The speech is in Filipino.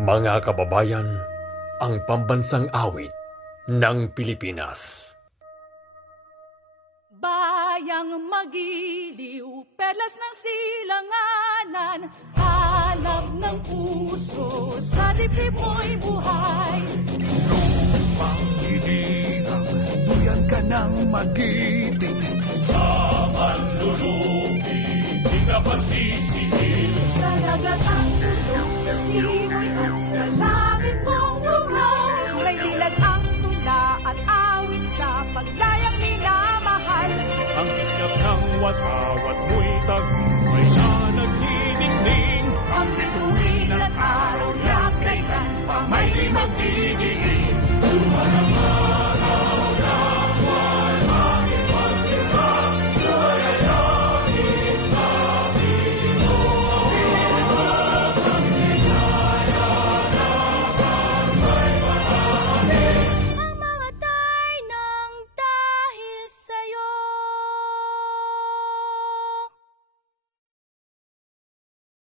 Mga kababayan, ang pambansang awit ng Pilipinas. Bayang magiliw, perlas ng silanganan, hanap ng puso, sa dibdib mo'y buhay. Lupang hinirang, duyan ka ng magiting. Sa manlulupi, di ka pasisingil. Sa dagat ang tulong, sa simoy at sa langit mong buhaw. May dilag ang tula at awit sa paglayang minamahal. Ang islap ng watawat mo'y tagumpay na nagdidingding. Ang bituin at araw na kailan pa may di magdidiin. Sumarama